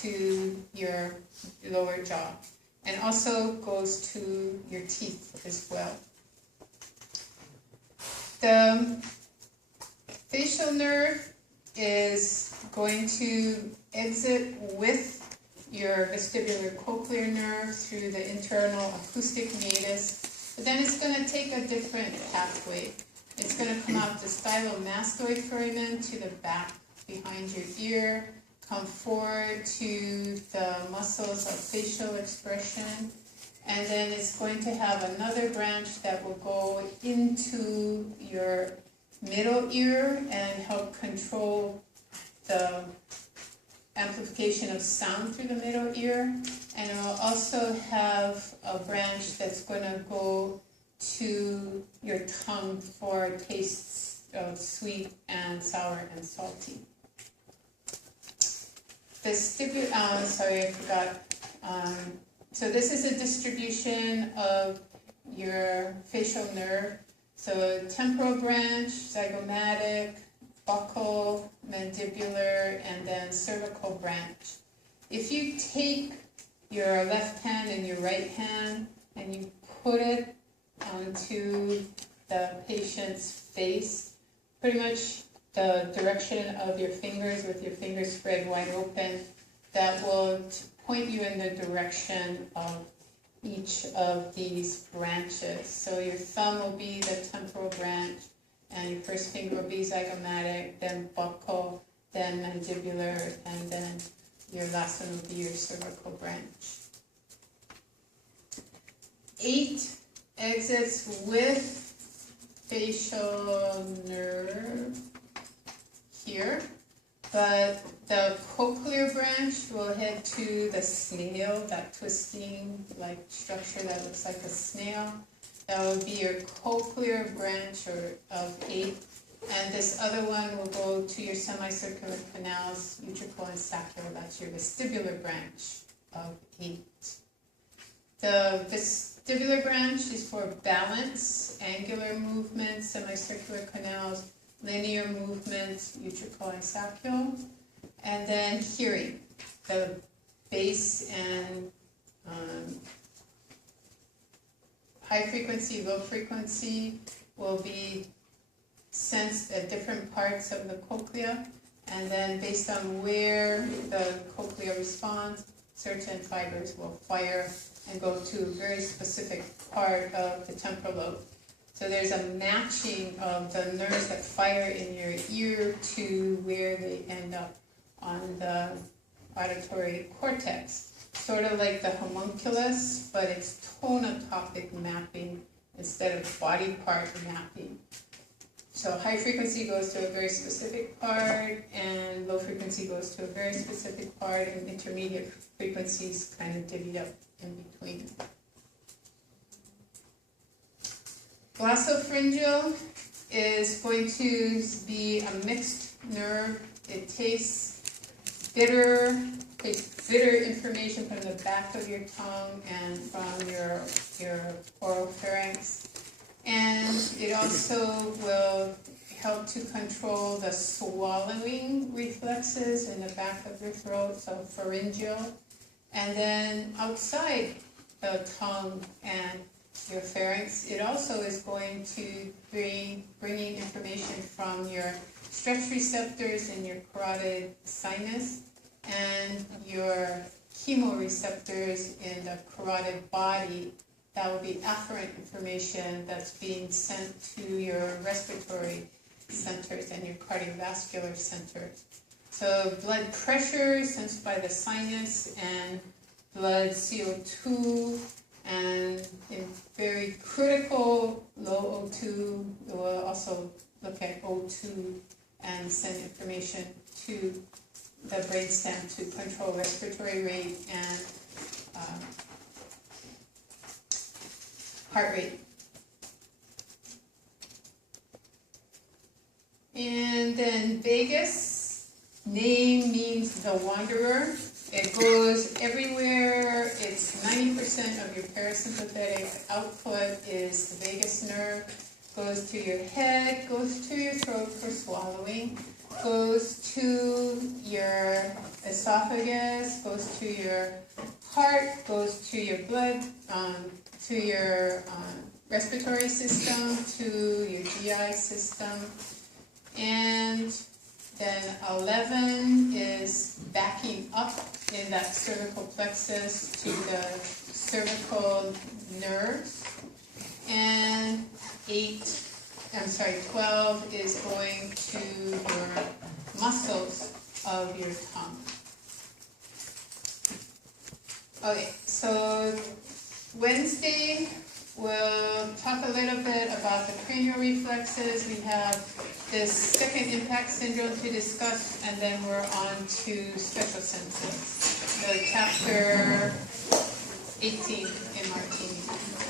to your lower jaw, and also goes to your teeth as well. The facial nerve is going to exit with your vestibular cochlear nerve through the internal acoustic meatus, but then it's going to take a different pathway. It's going to come out the stylomastoid foramen to the back behind your ear, come forward to the muscles of facial expression, and then it's going to have another branch that will go into your middle ear and help control the amplification of sound through the middle ear. And it will also have a branch that's going to go to your tongue for tastes of sweet and sour and salty. The sorry, I forgot. So this is a distribution of your facial nerve. So temporal branch, zygomatic, buccal, mandibular, and then cervical branch. If you take your left hand and your right hand and you put it onto the patient's face, pretty much the direction of your fingers with your fingers spread wide open, that will point you in the direction of each of these branches. So your thumb will be the temporal branch, and your first finger will be zygomatic, then buccal, then mandibular, and then your last one will be your cervical branch. 8 exits with facial nerve here, but the cochlear branch will head to the snail, that twisting like structure that looks like a snail. That will be your cochlear branch of 8, and this other one will go to your semicircular canals, utricle and sacral. That's your vestibular branch of 8. The vestibular branch is for balance, angular movement, semicircular canals, linear movement, utricle and sacral, and then hearing. The bass and high frequency, low frequency will be sensed at different parts of the cochlea, and then based on where the cochlea responds, certain fibers will fire and go to a very specific part of the temporal lobe. So there's a matching of the nerves that fire in your ear to where they end up on the auditory cortex. Sort of like the homunculus, but it's tonotopic mapping instead of body part mapping. So high frequency goes to a very specific part, and low frequency goes to a very specific part, and intermediate frequencies kind of divvied up in between. Glossopharyngeal is going to be a mixed nerve. It takes bitter information from the back of your tongue and from your oropharynx. And it also will help to control the swallowing reflexes in the back of your throat, so pharyngeal. And then outside the tongue and your pharynx, it also is going to bringing information from your stretch receptors in your carotid sinus and your chemoreceptors in the carotid body. That will be afferent information that's being sent to your respiratory centers and your cardiovascular centers. So blood pressure sensed by the sinus, and blood CO2, and in very critical low O2, we'll also look at O2 and send information to the brainstem to control respiratory rate and heart rate. And then vagus, name means the wanderer. It goes everywhere. It's 90% of your parasympathetic output is the vagus nerve. Goes to your head, goes to your throat for swallowing. goes to your esophagus, goes to your heart, goes to your blood, to your respiratory system, to your GI system. And then 11 is backing up in that cervical plexus to the cervical nerves. And 12 is going to your muscles of your tongue. Okay, so Wednesday we'll talk a little bit about the cranial reflexes. We have this second impact syndrome to discuss, and then we're on to special senses. So chapter 18 in Martini.